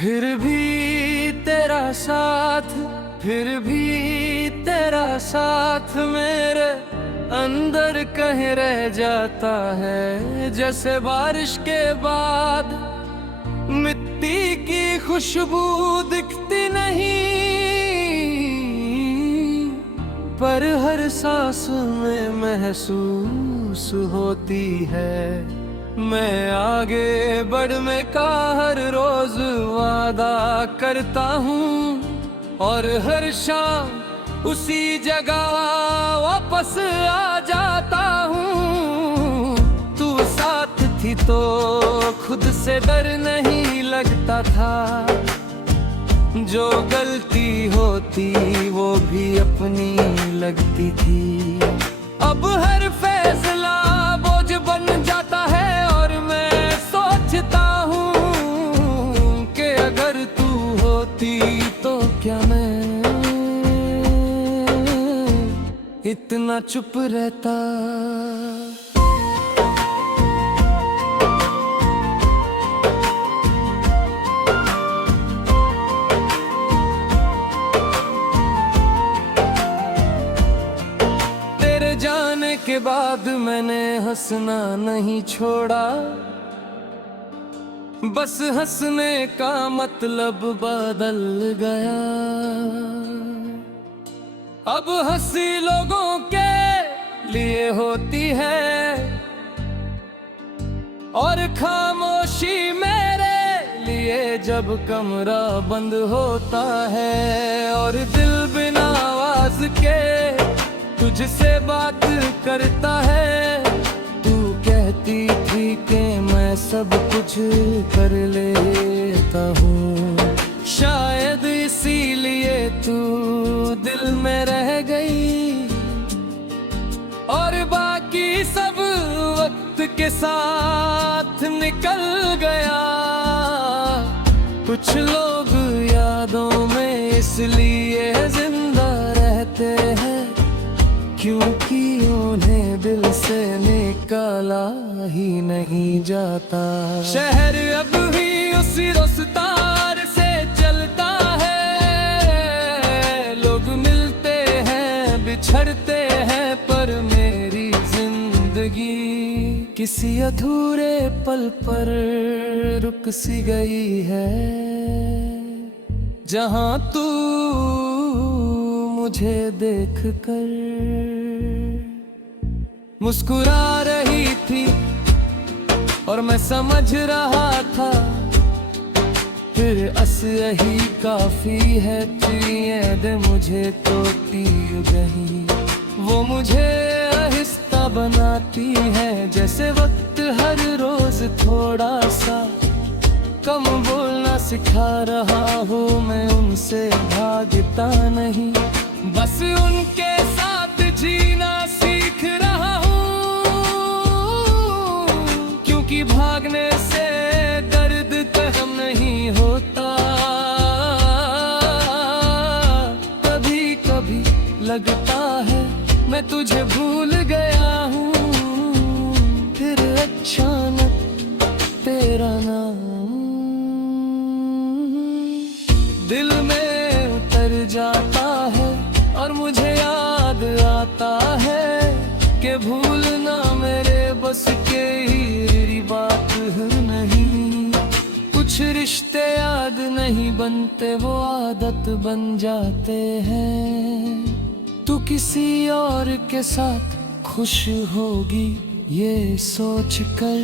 फिर भी तेरा साथ, फिर भी तेरा साथ मेरे अंदर कहीं रह जाता है। जैसे बारिश के बाद मिट्टी की खुशबू दिखती नहीं, पर हर सांस में महसूस होती है। मैं आगे बढ़ने का हर रोज वादा करता हूँ, और हर शाम उसी जगह वापस आ जाता हूँ। तू साथ थी तो खुद से डर नहीं लगता था, जो गलती होती वो भी अपनी लगती थी। अब हर फैसला बोझ बन जाता है, और मैं सोचता हूँ कि अगर तू होती तो क्या मैं इतना चुप रहता। के बाद मैंने हंसना नहीं छोड़ा, बस हंसने का मतलब बदल गया। अब हंसी लोगों के लिए होती है, और खामोशी मेरे लिए जब कमरा बंद होता है। और दिल बिना आवाज के तुझसे बात करता है। तू कहती थी कि मैं सब कुछ कर लेता हूँ, शायद इसीलिए तू दिल में रह गई। और बाकी सब वक्त के साथ निकल गया। कुछ लोग यादों में इसलिए जिंदा रहते हैं क्योंकि उन्हें दिल से निकाला ही नहीं जाता। शहर अब भी उसी रफ्तार से चलता है, लोग मिलते हैं बिछड़ते हैं, पर मेरी जिंदगी किसी अधूरे पल पर रुक सी गई है। जहां तू मुझे देखकर मुस्कुरा रही थी, और मैं समझ रहा था फिर यही काफी है। चीज़ मुझे टूटी गई, वो मुझे आहिस्ता बनाती है। जैसे वक्त हर रोज थोड़ा सा कम बोलना सिखा रहा हूँ। मैं उनसे भागता नहीं, बस उनके साथ जीना सीख रहा हूँ। क्योंकि भागने से दर्द कम नहीं होता, कभी कभी लगता है मैं तुझे भूल गया हूँ। फिर अचानक तेरा नाम दिल में उतर जाता है, और मुझे याद आता है कि भूलना मेरे बस के ही बात नहीं। कुछ रिश्ते याद नहीं बनते, वो आदत बन जाते हैं। तू किसी और के साथ खुश होगी ये सोच कर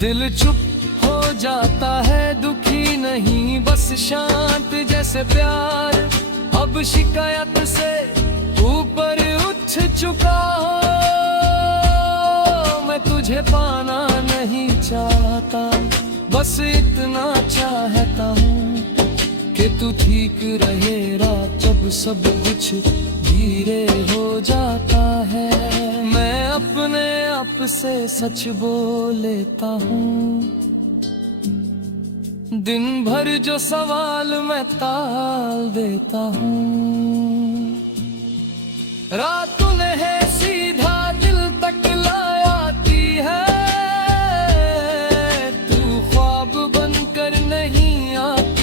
दिल चुप हो जाता है। दुखी नहीं बस शांत जैसे प्यार, अब शिकायत से ऊपर उठ चुका हो। मैं तुझे पाना नहीं चाहता, बस इतना चाहता हूँ कि तू ठीक रहे। रात जब सब कुछ धीरे हो जाता है, मैं अपने आप से सच बोल लेता हूँ। दिन भर जो सवाल मैं टाल देता हूँ, रात उन्हें सीधा दिल तक लाती है। तू ख्वाब बनकर नहीं आता,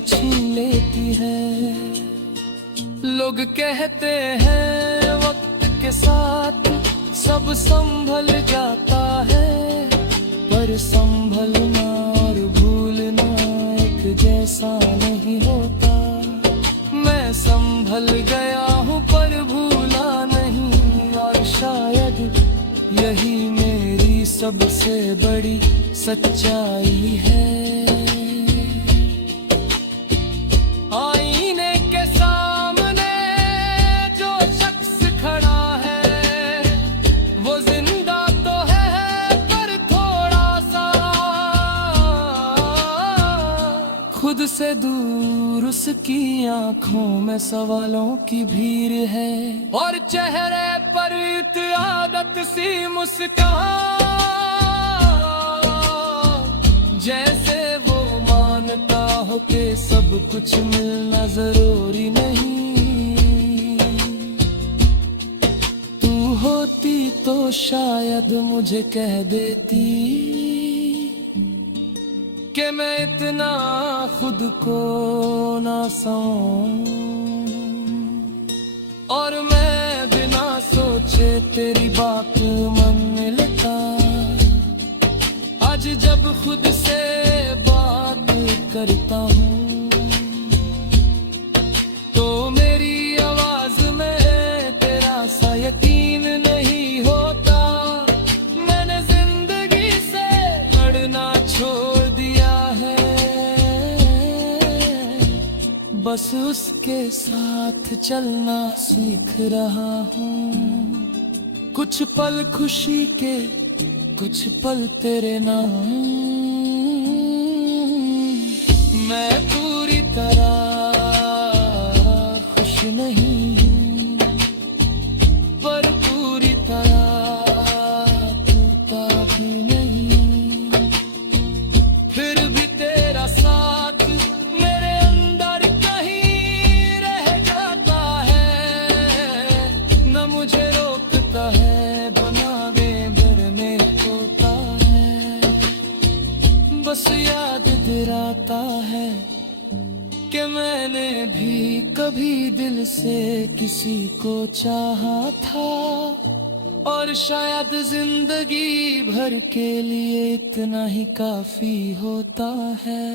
छीन लेती है। लोग कहते हैं वक्त के साथ सब संभल जाता है, पर संभलना और भूलना एक जैसा नहीं होता। मैं संभल गया हूँ पर भूला नहीं, और शायद यही मेरी सबसे बड़ी सच्चाई है। आईने के सामने जो शख्स खड़ा है, वो जिंदा तो है पर थोड़ा सा खुद से दूर। उसकी आंखों में सवालों की भीड़ है, और चेहरे पर एक आदत सी मुस्कान, जैसे वो मानता हो कि सब कुछ मिलना जरूरी नहीं। तू होती तो शायद मुझे कह देती कि मैं इतना खुद को ना समझूं, और मैं बिना सोचे तेरी बात मन में लेता। आज जब खुद से बात करता हूँ तो मेरी आवाज में तेरा सा यकीन नहीं होता। मैंने जिंदगी से लड़ना छोड़ दिया है, बस उसके साथ चलना सीख रहा हूँ। कुछ पल खुशी के, कुछ पल तेरे नाम। मैं पूरी तरह खुश नहीं हूँ, पर पूरी तरह टूटा भी नहीं। फिर भी तेरा साथ मेरे अंदर कहीं रह जाता है, न मुझे रोकता है बनावे भर में होता है। बस याद दिलाता है कि मैंने भी कभी दिल से किसी को चाहा था, और शायद जिंदगी भर के लिए इतना ही काफी होता है।